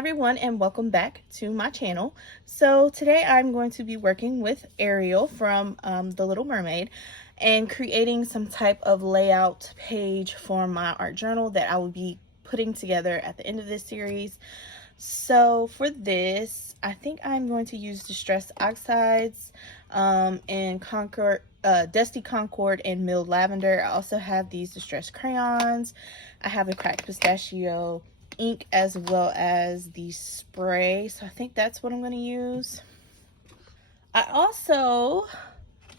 everyone, and welcome back to my channel. So today I'm going to be working with Ariel from The Little Mermaid and creating some type of layout page for my art journal that I will be putting together at the end of this series. So for this, I think I'm going to use Distress Oxides and Dusty Concord and Milled Lavender. I also have these Distress crayons. I have the Cracked Pistachio ink as well as the spray, so I think that's what I'm going to use. I also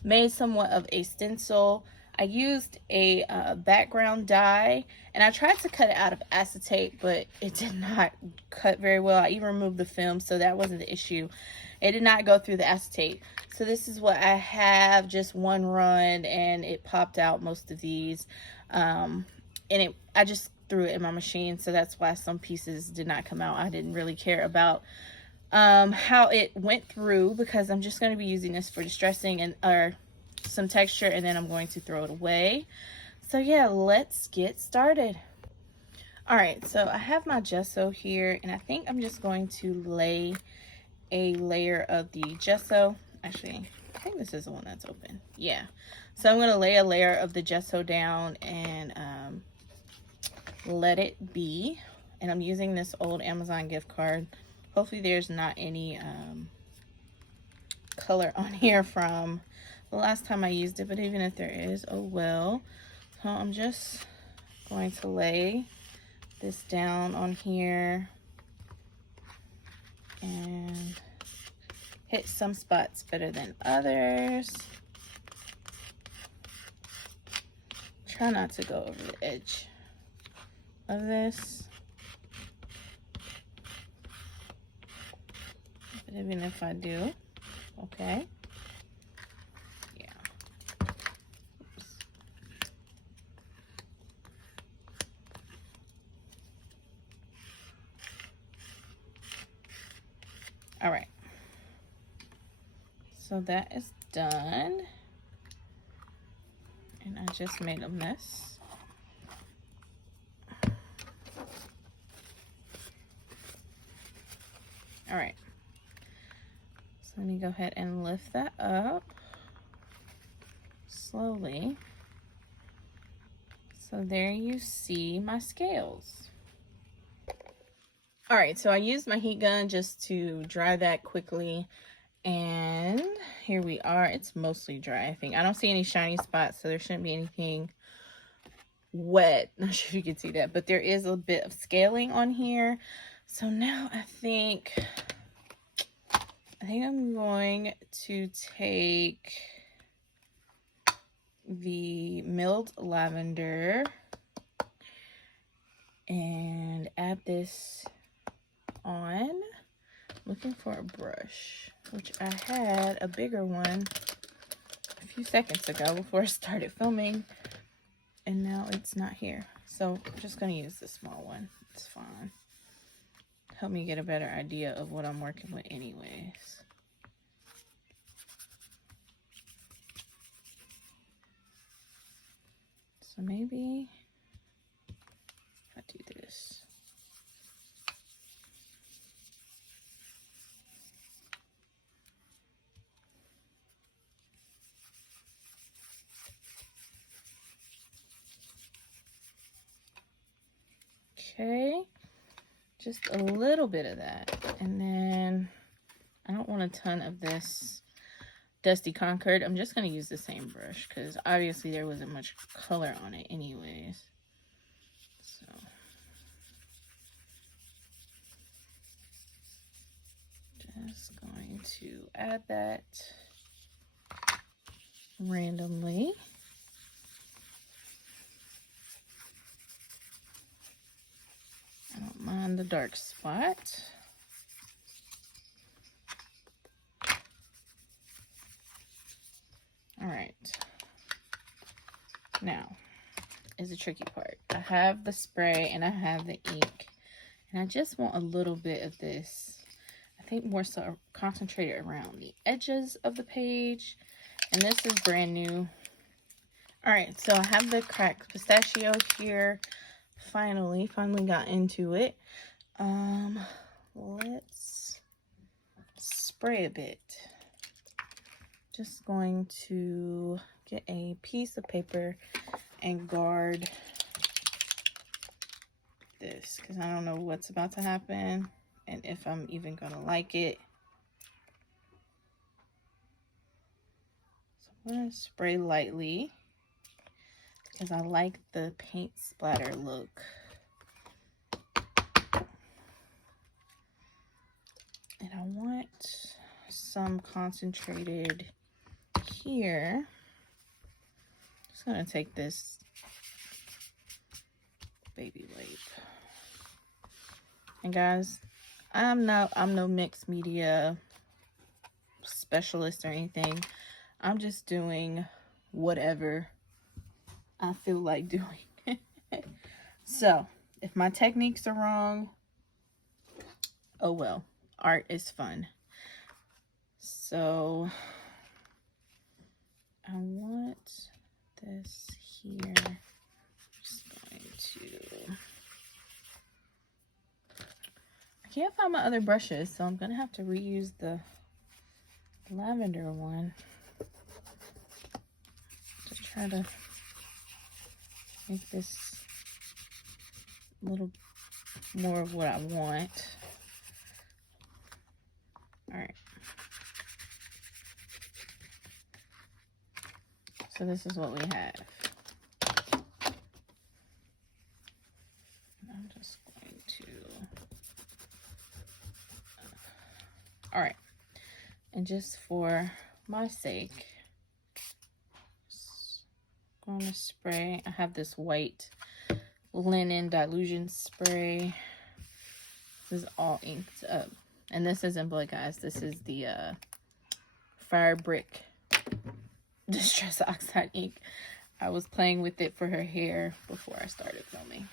made somewhat of a stencil. I used a background die, and I tried to cut it out of acetate, but it did not cut very well. I even removed the film, so that wasn't the issue. It did not go through the acetate. So this is what I have, just one run, and it popped out most of these. I just threw it in my machine, so that's why some pieces did not come out. I didn't really care about how it went through, because I'm just going to be using this for distressing and some texture, and then I'm going to throw it away. So yeah, let's get started. All right, so I have my gesso here, and I think I'm just going to lay a layer of the gesso. Actually, I think this is the one that's open. Yeah, so I'm going to lay a layer of the gesso down and let it be. And I'm using this old Amazon gift card. Hopefully there's not any color on here from the last time I used it, but even if there is, oh well. So I'm just going to lay this down on here and hit some spots better than others. Try not to go over the edge of this, but even if I do, okay. Yeah. Oops. All right, so that is done, and I just made a mess. All right, so let me go ahead and lift that up slowly. So there you see my scales. All right, so I used my heat gun just to dry that quickly, and here we are. It's mostly dry, I think. I don't see any shiny spots, so there shouldn't be anything wet. Not sure if you can see that, but there is a bit of scaling on here. So now I think I'm going to take the milled lavender and add this on. Looking for a brush, which I had a bigger one a few seconds ago before I started filming, and now it's not here. So I'm just going to use the small one. It's fine. Help me get a better idea of what I'm working with anyways. So maybe if I do this. Okay, just a little bit of that, and then I don't want a ton of this Dusty Concord. I'm just going to use the same brush because obviously there wasn't much color on it anyways. So just going to add that randomly. I don't mind the dark spot. All right, now is the tricky part. I have the spray and I have the ink, and I just want a little bit of this, I think more so concentrated around the edges of the page, and this is brand new. All right, so I have the Cracked Pistachio here. Finally got into it. let's spray a bit. Just going to get a piece of paper and guard this because I don't know what's about to happen and if I'm even gonna like it. So I'm gonna spray lightly because I like the paint splatter look. And I want some concentrated here. Just gonna take this baby wipe. And guys, I'm no mixed media specialist or anything. I'm just doing whatever I feel like doing. So if my techniques are wrong, oh well, art is fun. So I want this here. Just going to, I can't find my other brushes, so I'm gonna have to reuse the lavender one to try to make this a little more of what I want. All right. So this is what we have. I'm just going to, all right. And just for my sake, I'm going to spray. I have this white linen dilution spray. This is all inked up. And this isn't blood, guys. This is the Fire Brick Distress Oxide ink. I was playing with it for her hair before I started filming.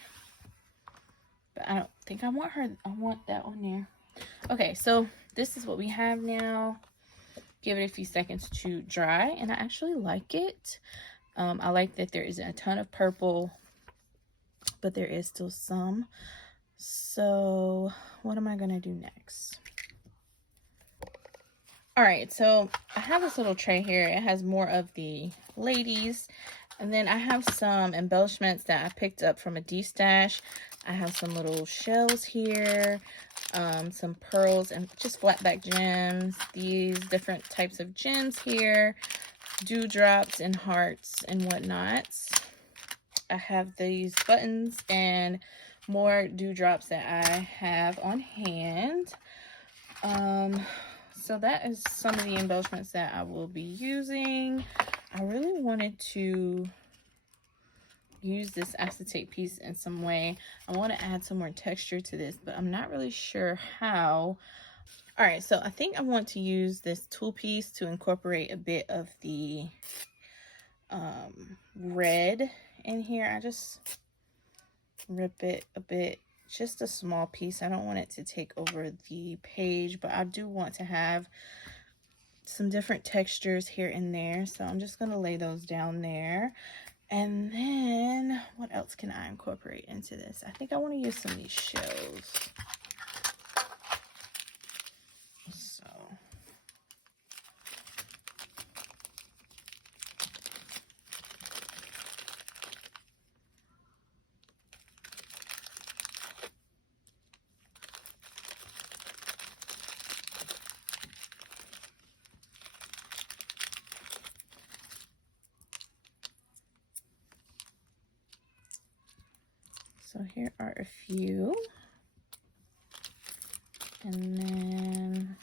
But I don't think I want that on there. Okay, so this is what we have now. Give it a few seconds to dry, and I actually like it. I like that there isn't a ton of purple, but there is still some. So what am I gonna do next? All right, so I have this little tray here. It has more of the ladies, and then I have some embellishments that I picked up from a D-stash. I have some little shells here, some pearls and just flat back gems, these different types of gems here, dewdrops and hearts and whatnot. I have these buttons and more dewdrops that I have on hand. So that is some of the embellishments that I will be using. I really wanted to use this acetate piece in some way. I want to add some more texture to this, but I'm not really sure how. All right, so I think I want to use this tool piece to incorporate a bit of the red in here. I just rip it a bit, just a small piece. I don't want it to take over the page, but I do want to have some different textures here and there. So I'm just going to lay those down there. And then what else can I incorporate into this? I think I want to use some of these shells. So here are a few. And then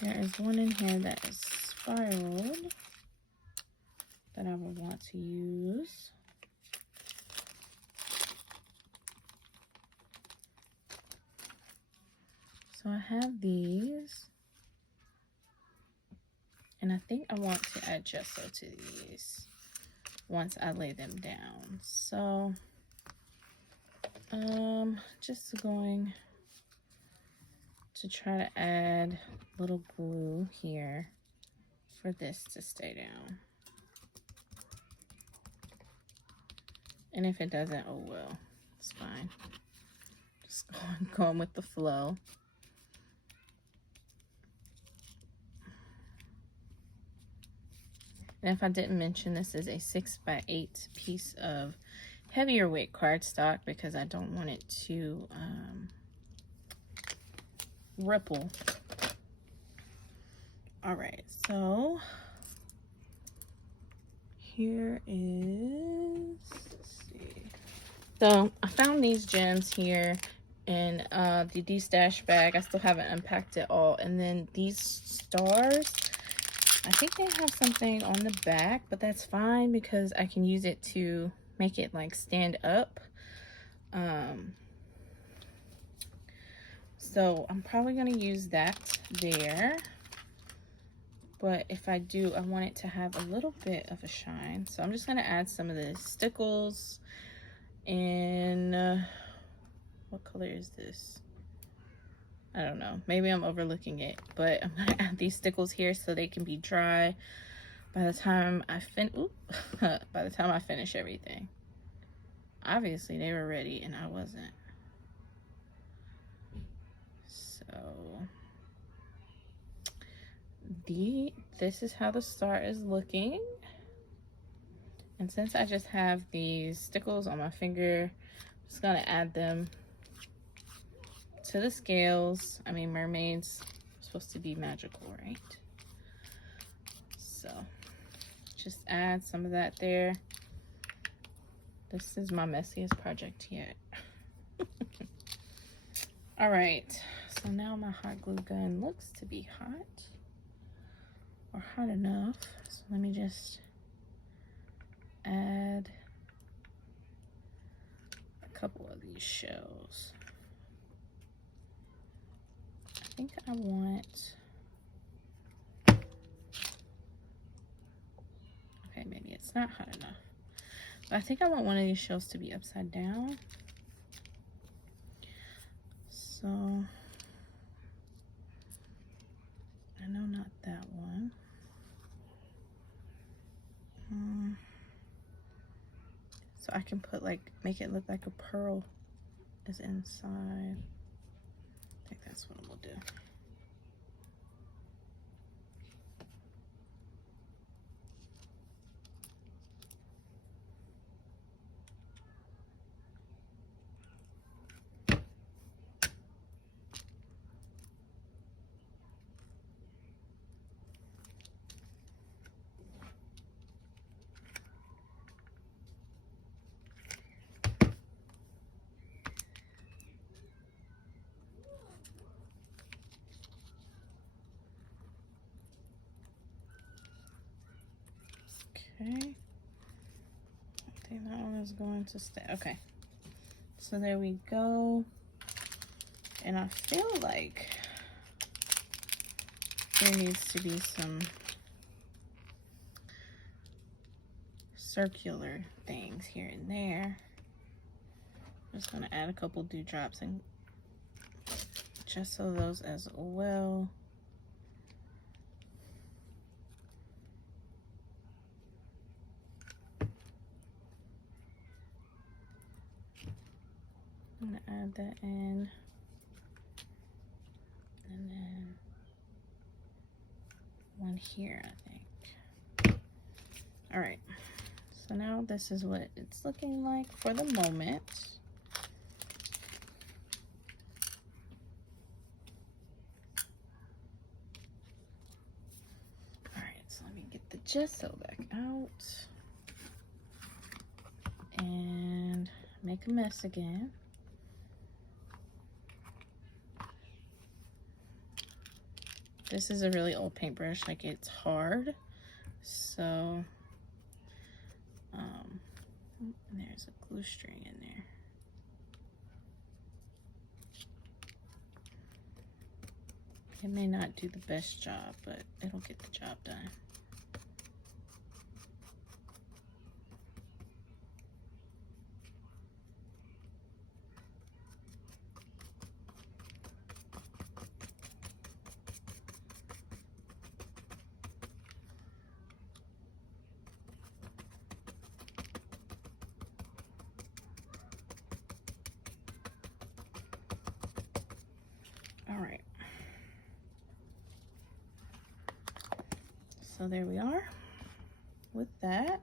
there is one in here that is spiraled that I would want to use. So I have these. And I think I want to add gesso to these once I lay them down. So, just going to try to add a little glue here for this to stay down. And if it doesn't, oh well, it's fine. Just going with the flow. And if I didn't mention, this is a 6x8 piece of heavier weight cardstock because I don't want it to ripple. All right, so here is, let's see. So I found these gems here in the de-stash bag. I still haven't unpacked it all. And then these stars, I think they have something on the back, but that's fine because I can use it to make it like stand up. So I'm probably going to use that there. But if I do, I want it to have a little bit of a shine. So I'm just going to add some of the stickles. And what color is this? I don't know. Maybe I'm overlooking it. But I'm going to add these stickles here so they can be dry by the time I finish everything. Obviously, they were ready and I wasn't. So this is how the star is looking. And since I just have these stickles on my finger, I'm just gonna add them to the scales. I mean, mermaids are supposed to be magical, right? So just add some of that there. This is my messiest project yet. All right, so now my hot glue gun looks to be hot, or hot enough. So let me just add a couple of these shells. I think I want, okay, maybe it's not hot enough. But I think I want one of these shells to be upside down. So, I know not that one. So I can put like, make it look like a pearl is inside. I think that's what we'll do. Okay, I think that one is going to stay. Okay, so there we go. And I feel like there needs to be some circular things here and there. I'm just gonna add a couple dewdrops and gesso those as well. I'm gonna add that in, and then one here, I think. All right, so now this is what it's looking like for the moment. All right, so let me get the gesso back out and make a mess again. This is a really old paintbrush, like it's hard. So, there's a glue string in there. It may not do the best job, but it'll get the job done. So there we are with that.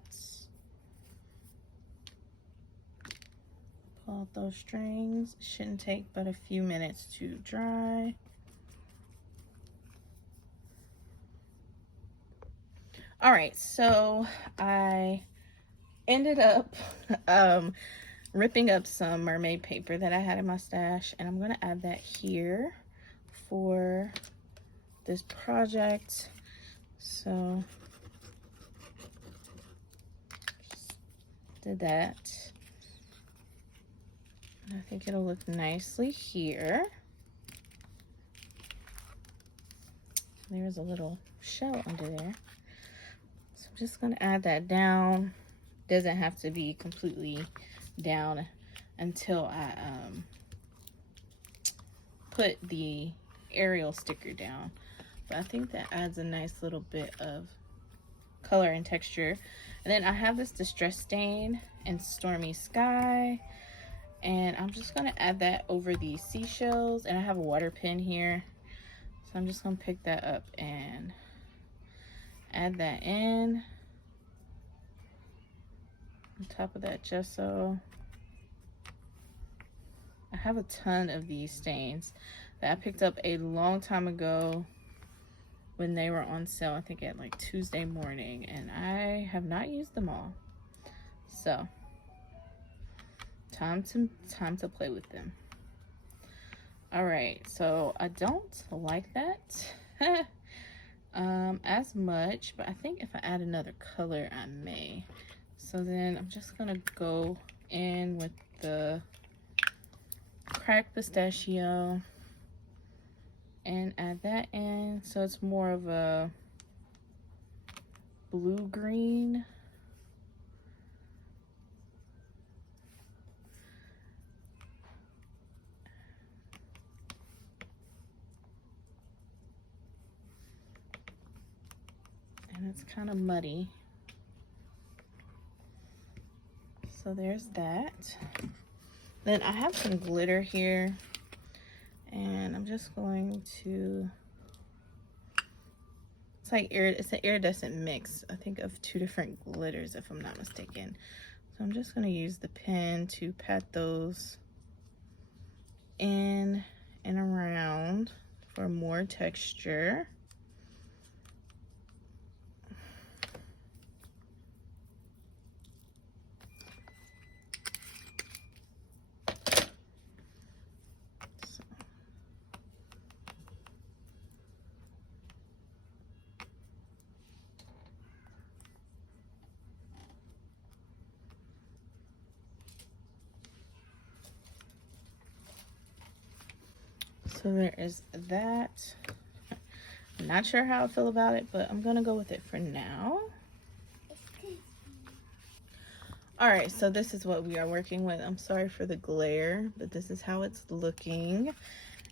Pull out those strings. Shouldn't take but a few minutes to dry. All right, so I ended up ripping up some mermaid paper that I had in my stash, and I'm gonna add that here for this project. So did that. I think it'll look nicely here. There's a little shell under there. So I'm just gonna add that down. Doesn't have to be completely down until I put the Ariel sticker down. But I think that adds a nice little bit of color and texture. And then I have this Distress Stain in Stormy Sky, and I'm just gonna add that over the seashells. And I have a water pen here, so I'm just gonna pick that up and add that in on top of that gesso. I have a ton of these stains that I picked up a long time ago when they were on sale, I think at like Tuesday morning, and I have not used them all. So time to play with them. All right, so I don't like that as much, but I think if I add another color, I may. So then I'm just gonna go in with the cracked pistachio and add that in, so it's more of a blue green. And it's kind of muddy. So there's that. Then I have some glitter here, and I'm just going to, it's an iridescent mix, I think, of two different glitters, if I'm not mistaken. So I'm just going to use the pen to pat those in and around for more texture. So there is that. I'm not sure how I feel about it, but I'm gonna go with it for now. All right, so this is what we are working with. I'm sorry for the glare, but this is how it's looking.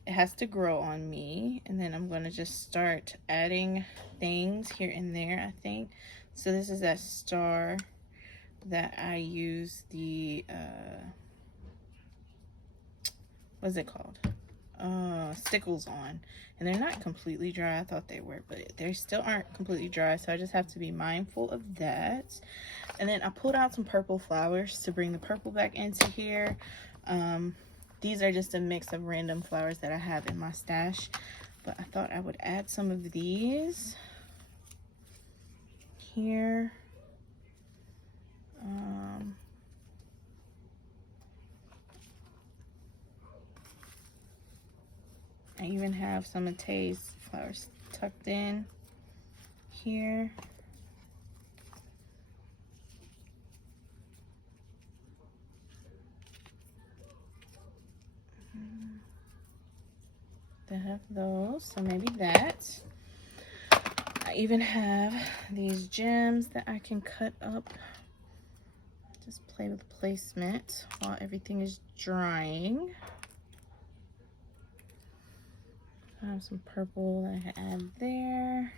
It has to grow on me, and then I'm gonna just start adding things here and there, I think. So this is that star that I use the, what's it called? Stickles on, and they're not completely dry. I thought they were, but they still aren't completely dry, so I just have to be mindful of that. And then I pulled out some purple flowers to bring the purple back into here. These are just a mix of random flowers that I have in my stash, but I thought I would add some of these here. I even have some of Tay's flowers tucked in here. I have those, so maybe that. I even have these gems that I can cut up. Just play with placement while everything is drying. I have some purple that I can add there.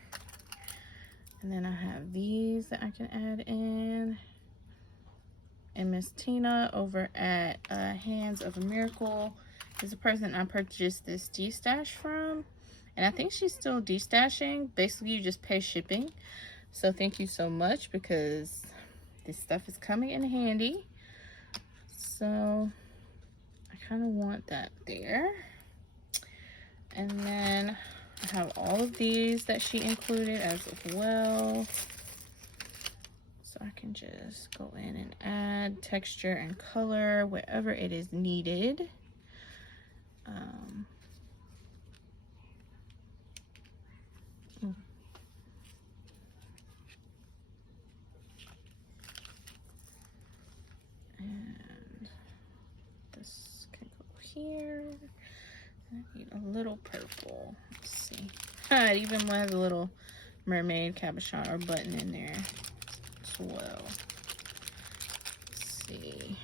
And then I have these that I can add in. And Miss Tina over at Hands of a Miracle is the person I purchased this D-stash from. And I think she's still D-stashing. Basically, you just pay shipping. So thank you so much, because this stuff is coming in handy. So I kind of want that there. And then I have all of these that she included as well. So I can just go in and add texture and color wherever it is needed. And this can go here. I need a little purple. Let's see. It even has a little mermaid cabochon or button in there as well. Let's see.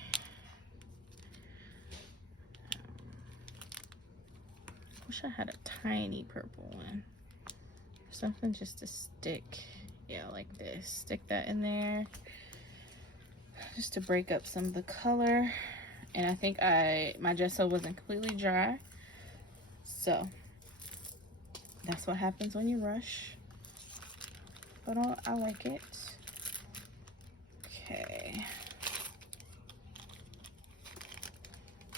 Wish I had a tiny purple one. Something just to stick. Yeah, like this. Stick that in there. Just to break up some of the color. And I think my gesso wasn't completely dry. So that's what happens when you rush. But I like it. Okay.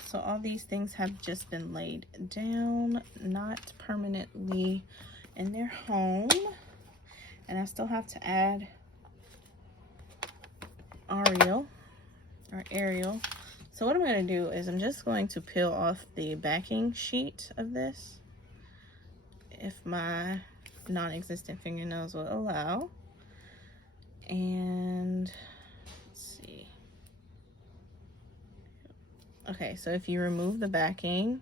So all these things have just been laid down, not permanently in their home. And I still have to add Ariel. So what I'm going to do is I'm just going to peel off the backing sheet of this, if my non-existent fingernails will allow. And let's see. Okay, so if you remove the backing,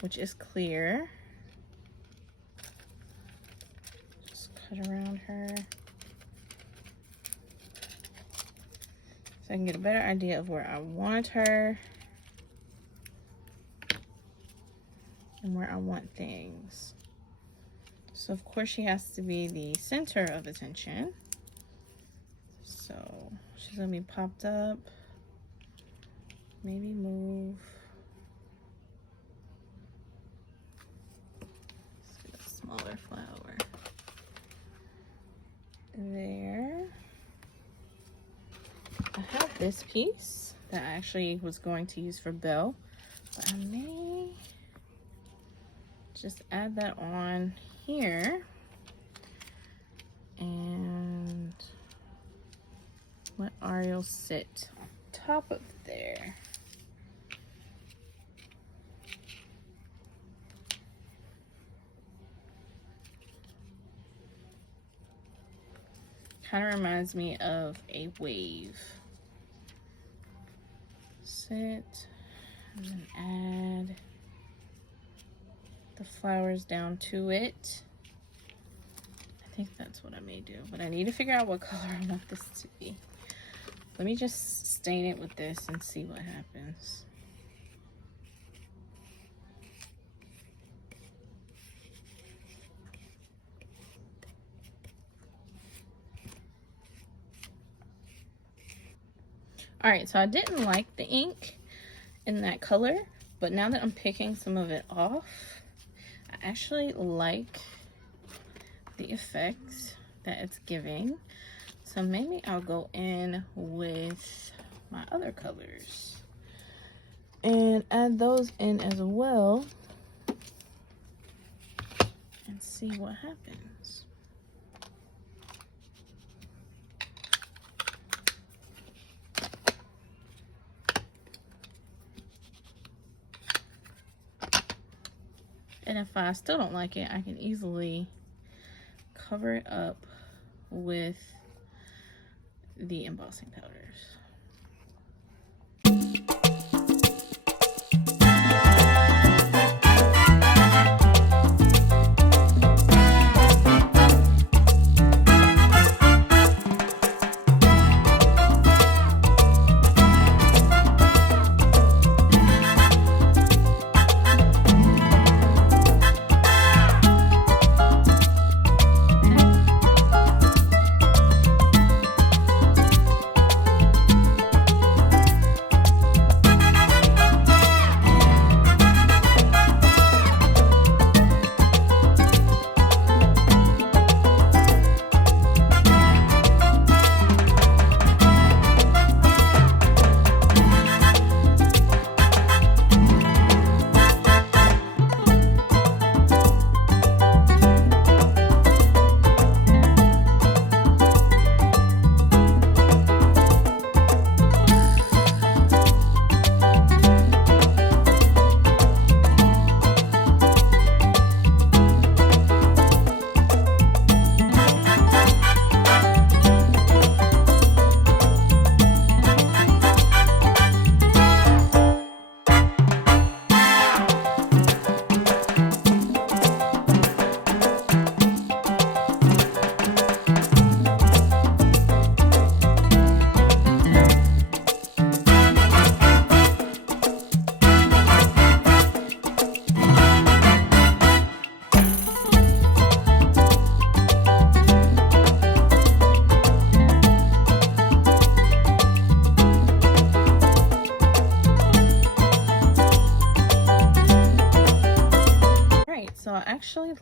which is clear, just cut around her so I can get a better idea of where I want her and where I want things. So of course she has to be the center of attention. So she's gonna be popped up. Maybe move. Let's get a smaller flower. There. I have this piece that I actually was going to use for Belle, but I may just add that on here and let Ariel sit on top of there. Kind of reminds me of a wave. Sit and then add the flowers down to it. I think that's what I may do, but I need to figure out what color I want this to be. Let me just stain it with this and see what happens. All right, so I didn't like the ink in that color, but now that I'm picking some of it off, I actually like the effect that it's giving. So maybe I'll go in with my other colors and add those in as well and see what happens. And if I still don't like it, I can easily cover it up with the embossing powders.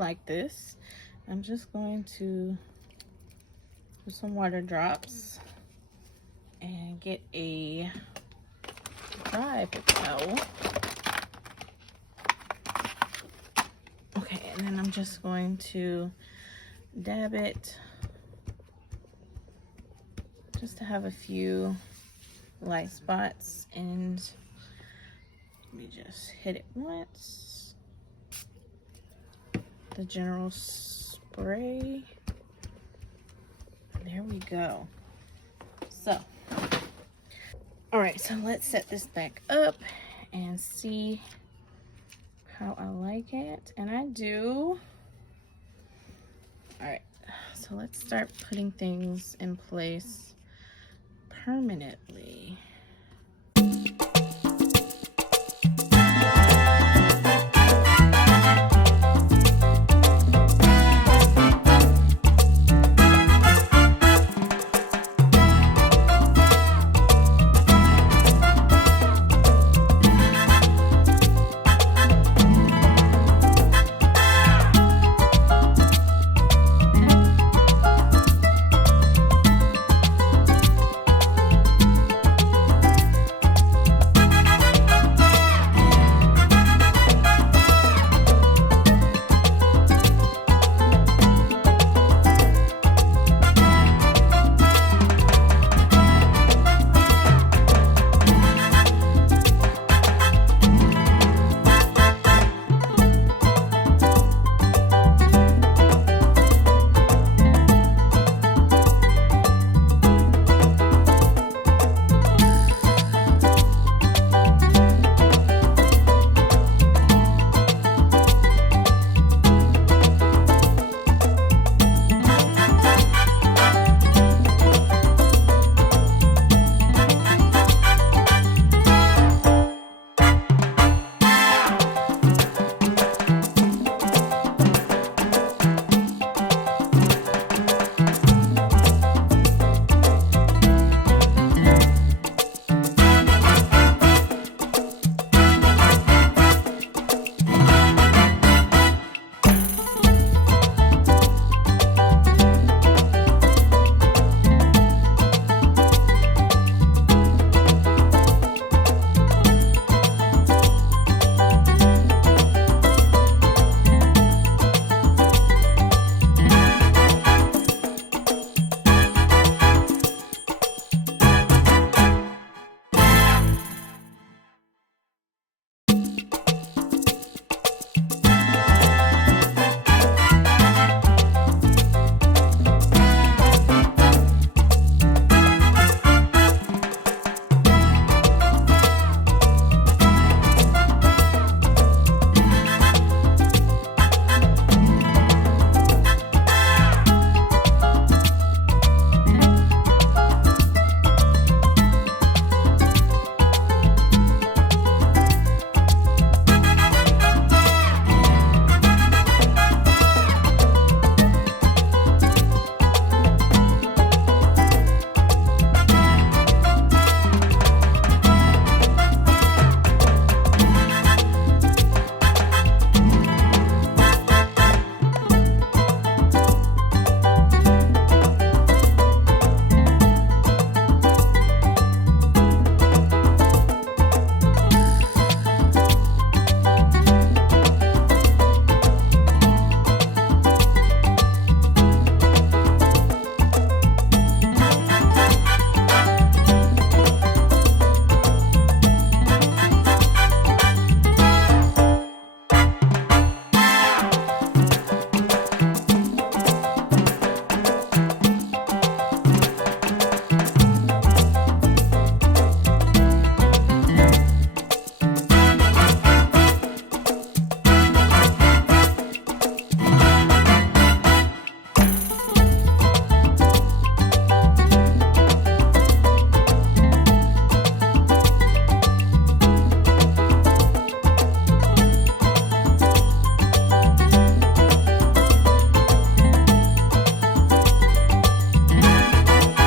like this. I'm just going to do some water drops and get a dry paper towel. Okay, and then I'm just going to dab it just to have a few light spots, and let me just hit it once. The general spray. There we go. So, all right, so let's set this back up and see how I like it. And I do. All right, so let's start putting things in place permanently.